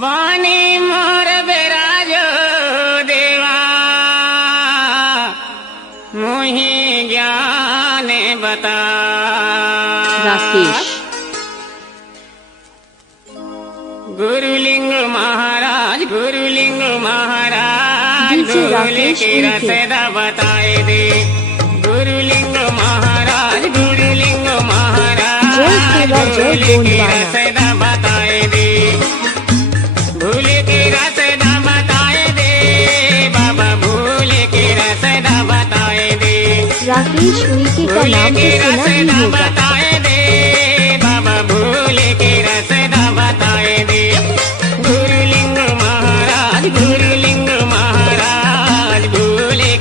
वाणी मोर बेराजो देवा मोहि ज्ञान बता। राकेश गुरुलिंग महाराज गुरुलिंग महाराज डीजे भोले राकेश के रसदा बताए दे। गुरुलिंग महाराज गुरुलिंग महाराज भोले के रसदा बताए दे। भोले के रसदा बताए दे बाबा भोले के रसदा बताए दे। राकेश उनके का नाम तो सुना ही होगा। बताए दे बाबा भोले के रसदा बताए दे। गुरुलिंग महाराज भोले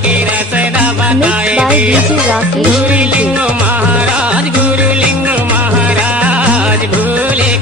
के रसदा बताए दे। गुरुलिंग महाराज भोले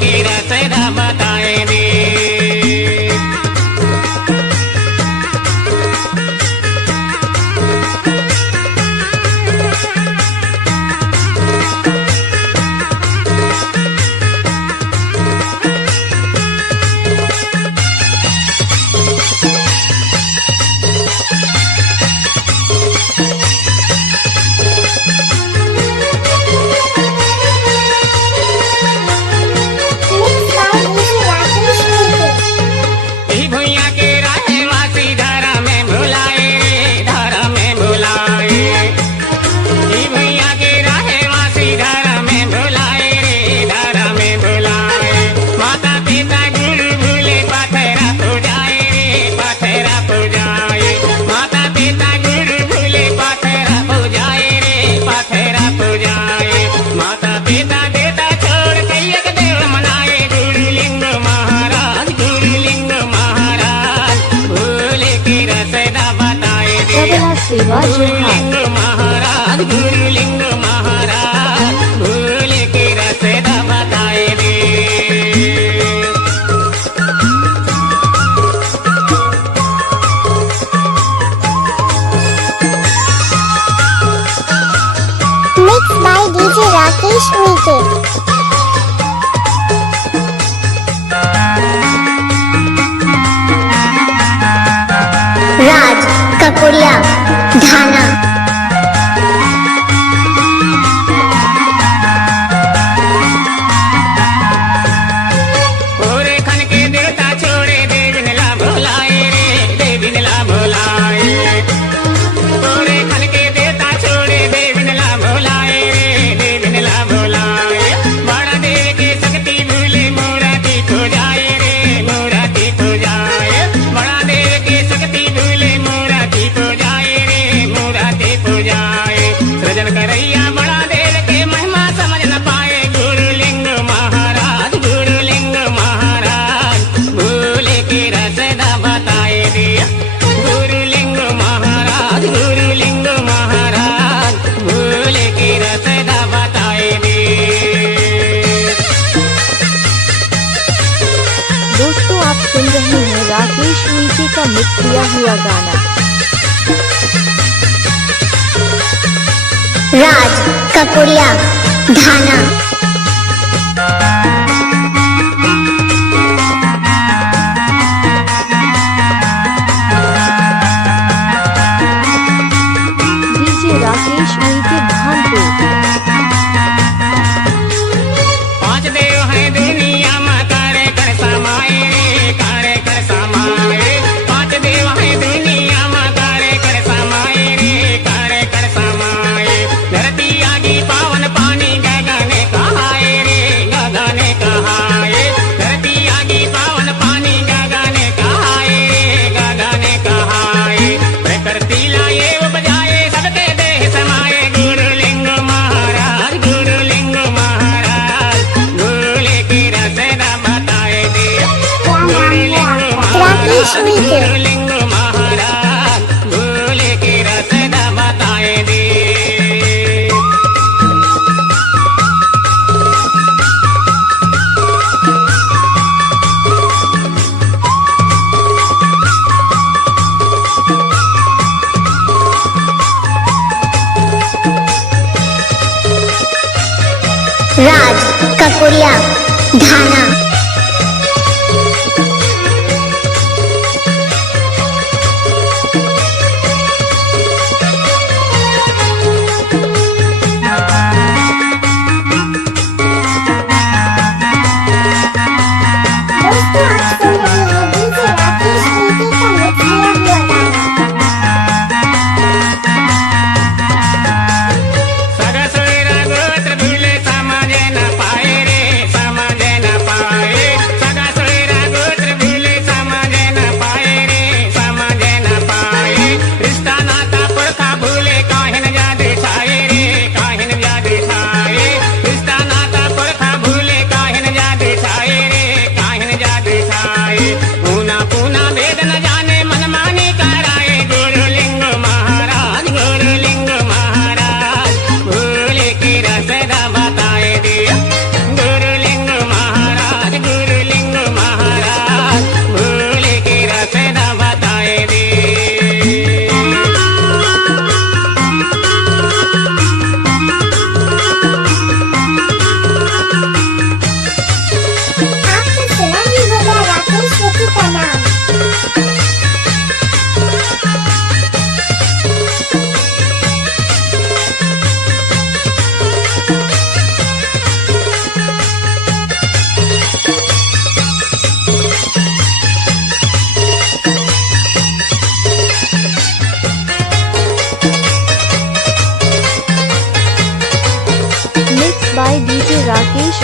के रसदा बताए दे। गुरुलिंग महाराज भोले के रसदा बताए दे। Mixed by DJ Rakesh Uike। राज ककोरिया धाना। ओरे खन के देवता छोड़े देविन ला भोलाए रे देविन ला भोलाए। ओरे खन के देवता छोड़े देविन ला भोलाए रे देविन ला भोलाए। बड़ा देव के शक्ति भूले मूर्ति पूजाए रे मूर्ति पूजाए। बड़ा देव के शक्ति भूले मूर्ति पूजाए रे मूर्ति पूजाए। सृजन करैया बड़ा देव के महिमा समझ न पाए। गुरुलिंग महाराज भोले के रसदा बताए दे। गुरुलिंग महाराज भोले के रसदा बताए दे। दोस्तों आप सुन रहे हैं राकेश उनके का मिक्स किया हुआ गाना। राज ककोरिया धाना। डीजे राकेश उनके धानपुर। पांच देव है दुनिया में करे कर समाए रे करे कर समाए। पांच देव है दुनिया में करे कर समाए रे करे कर समाए। धरती आगी पावन पानी गगने कहाए रे गगने कहाए। धरती आगी पावन पानी गगने कहाए रे गगने कहाए। प्रकृति लाए उपजाए सबके देह समाए। गुरुलिंग महाराज भोले के रसदा बताए दे। गुरुलिंग महाराज भोले के रसदा बताए दे। राज ककोरिया धाना।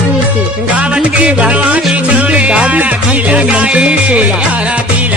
वीके गावत डीजे के राकेश बनवानी वीके छोड़े दादी आरती भांटे लगाए मंजरी चोला आरती